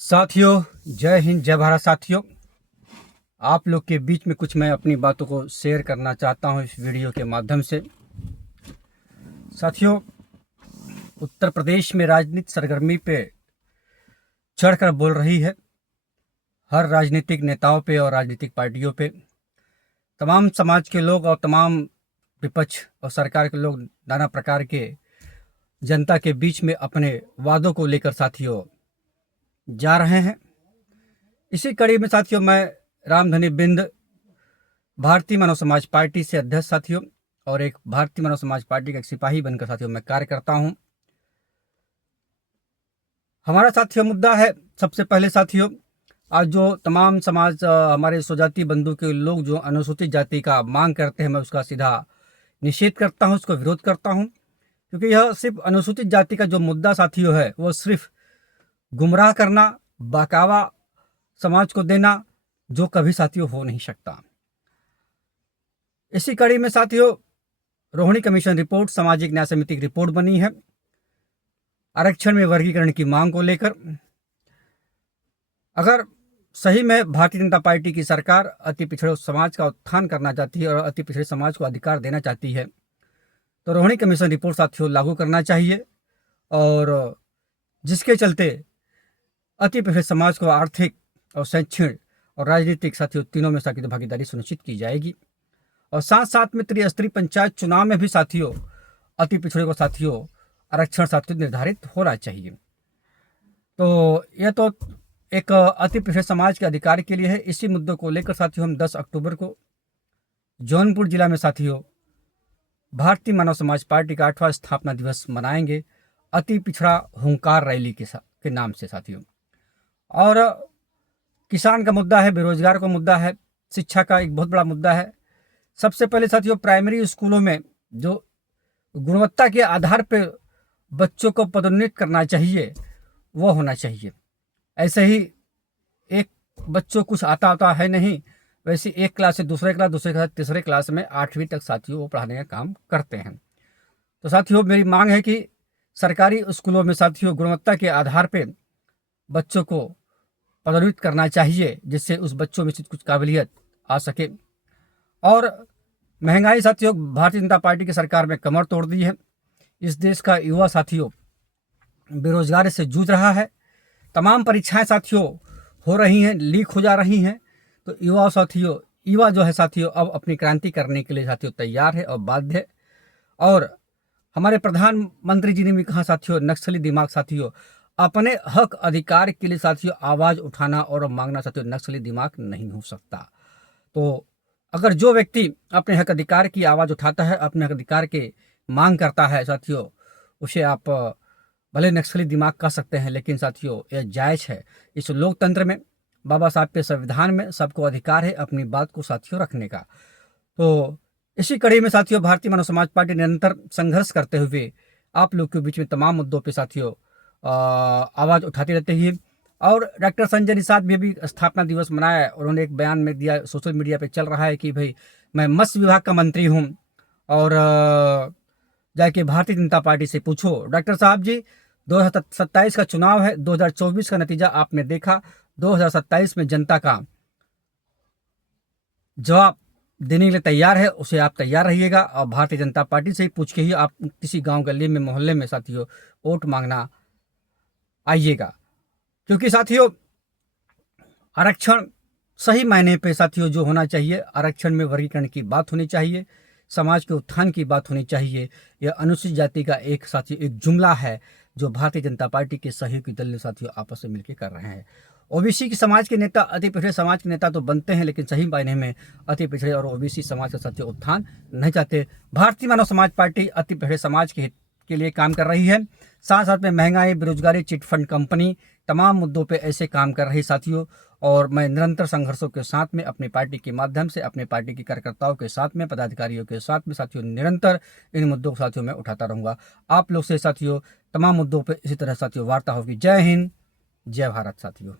साथियों, जय हिंद जय भारत। साथियों, आप लोग के बीच में कुछ मैं अपनी बातों को शेयर करना चाहता हूं इस वीडियो के माध्यम से। साथियों, उत्तर प्रदेश में राजनीतिक सरगर्मी पे चढ़कर बोल रही है। हर राजनीतिक नेताओं पे और राजनीतिक पार्टियों पे तमाम समाज के लोग और तमाम विपक्ष और सरकार के लोग नाना प्रकार के जनता के बीच में अपने वादों को लेकर साथियों जा रहे हैं। इसी कड़ी में साथियों, मैं रामधनी बिंद, भारतीय मानव समाज पार्टी से अध्यक्ष साथियों, और एक भारतीय मानव समाज पार्टी का एक सिपाही बनकर साथियों मैं कार्य करता हूं। हमारा साथियों मुद्दा है, सबसे पहले साथियों, आज जो तमाम समाज हमारे स्वजाति बंधु के लोग जो अनुसूचित जाति का मांग करते हैं, मैं उसका सीधा निषेध करता हूं, उसको विरोध करता हूं। क्योंकि यह सिर्फ अनुसूचित जाति का जो मुद्दा साथियों है, वो सिर्फ गुमराह करना, बहकावा समाज को देना, जो कभी साथियों हो नहीं सकता। इसी कड़ी में साथियों, रोहिणी कमीशन रिपोर्ट, सामाजिक न्याय समिति की रिपोर्ट बनी है आरक्षण में वर्गीकरण की मांग को लेकर। अगर सही में भारतीय जनता पार्टी की सरकार अति पिछड़े समाज का उत्थान करना चाहती है और अति पिछड़े समाज को अधिकार देना चाहती है, तो रोहिणी कमीशन रिपोर्ट साथियों लागू करना चाहिए, और जिसके चलते अति पिछड़े समाज को आर्थिक और शैक्षणिक और राजनीतिक साथियों तीनों में साथियों भागीदारी सुनिश्चित की जाएगी। और साथ साथ में त्रिस्तरीय पंचायत चुनाव में भी साथियों अति पिछड़े को साथियों आरक्षण साथियों निर्धारित होना चाहिए। तो यह तो एक अति पिछड़े समाज के अधिकार के लिए है। इसी मुद्दों को लेकर साथियों हम 10 अक्टूबर को जौनपुर जिला में साथियों भारतीय मानव समाज पार्टी का 8वां स्थापना दिवस मनाएंगे, अति पिछड़ा हुंकार रैली के नाम से साथियों। और किसान का मुद्दा है, बेरोजगार का मुद्दा है, शिक्षा का एक बहुत बड़ा मुद्दा है। सबसे पहले साथियों, प्राइमरी स्कूलों में जो गुणवत्ता के आधार पर बच्चों को पदोन्नत करना चाहिए, वो होना चाहिए। ऐसे ही एक बच्चों कुछ आता है नहीं, वैसे एक क्लास से दूसरे क्लास, दूसरे क्लास तीसरे क्लास में 8वीं तक साथियों वो पढ़ाने का काम करते हैं। तो साथियों मेरी मांग है कि सरकारी स्कूलों में साथियों गुणवत्ता के आधार पर बच्चों को पदोन्नत करना चाहिए, जिससे उस बच्चों में से कुछ काबिलियत आ सके। और महंगाई साथियों, भारतीय जनता पार्टी की सरकार में कमर तोड़ दी है। इस देश का युवा साथियों बेरोजगारी से जूझ रहा है। तमाम परीक्षाएं साथियों हो रही हैं, लीक हो जा रही हैं। तो युवा जो है साथियों अब अपनी क्रांति करने के लिए साथियों तैयार है और बाध्य है। और हमारे प्रधानमंत्री जी ने भी कहा साथियों, नक्सली दिमाग साथियों अपने हक अधिकार के लिए साथियों आवाज उठाना और मांगना साथियों नक्सली दिमाग नहीं हो सकता। तो अगर जो व्यक्ति अपने हक अधिकार की आवाज उठाता है, अपने हक अधिकार के मांग करता है साथियों, उसे आप भले नक्सली दिमाग कह सकते हैं, लेकिन साथियों यह जायज है। इस लोकतंत्र में, बाबा साहब के संविधान में सबको अधिकार है अपनी बात को साथियों रखने का। तो इसी कड़ी में साथियों भारतीय मानव समाज पार्टी निरंतर संघर्ष करते हुए आप लोग के बीच में तमाम मुद्दों पे साथियों आवाज उठाती रहती है। और डॉक्टर संजय निषाद भी अभी स्थापना दिवस मनाया, उन्होंने एक बयान में दिया, सोशल मीडिया पे चल रहा है कि भाई मैं मत्स्य विभाग का मंत्री हूँ, और जाके भारतीय जनता पार्टी से पूछो। डॉक्टर साहब जी, 2027 का चुनाव है, 2024 का नतीजा आपने देखा, 2027 में जनता का जवाब देने के लिए तैयार है, उसे आप तैयार रहिएगा। और भारतीय जनता पार्टी से ही पूछ के ही आप किसी गांव गली में मोहल्ले में साथियों वोट मांगना आइएगा। क्योंकि साथियों आरक्षण सही मायने पे साथियों जो होना चाहिए, आरक्षण में वर्गीकरण की बात होनी चाहिए, समाज के उत्थान की बात होनी चाहिए। यह अनुसूचित जाति का एक साथियों एक जुमला है जो भारतीय जनता पार्टी के सहयोगी दल साथियों आपस में मिलकर कर रहे हैं। ओबीसी की समाज के नेता, अति पिछड़े समाज के नेता तो बनते हैं, लेकिन सही मायने में अति पिछड़े और ओबीसी समाज का साथियों उत्थान नहीं चाहते। भारतीय मानव समाज पार्टी अति पिछड़े समाज के हित के लिए काम कर रही है। साथ साथ में महंगाई, बेरोजगारी, चिटफंड कंपनी, तमाम मुद्दों पे ऐसे काम कर रही साथियों। और मैं निरंतर संघर्षों के साथ में अपनी पार्टी के माध्यम से, अपने पार्टी के कार्यकर्ताओं के साथ में, पदाधिकारियों के साथ में साथियों निरंतर इन मुद्दों को साथियों मैं उठाता रहूंगा। आप लोग से साथियों तमाम मुद्दों पे इसी तरह साथियों वार्ता होगी। जय हिंद जय भारत साथियों।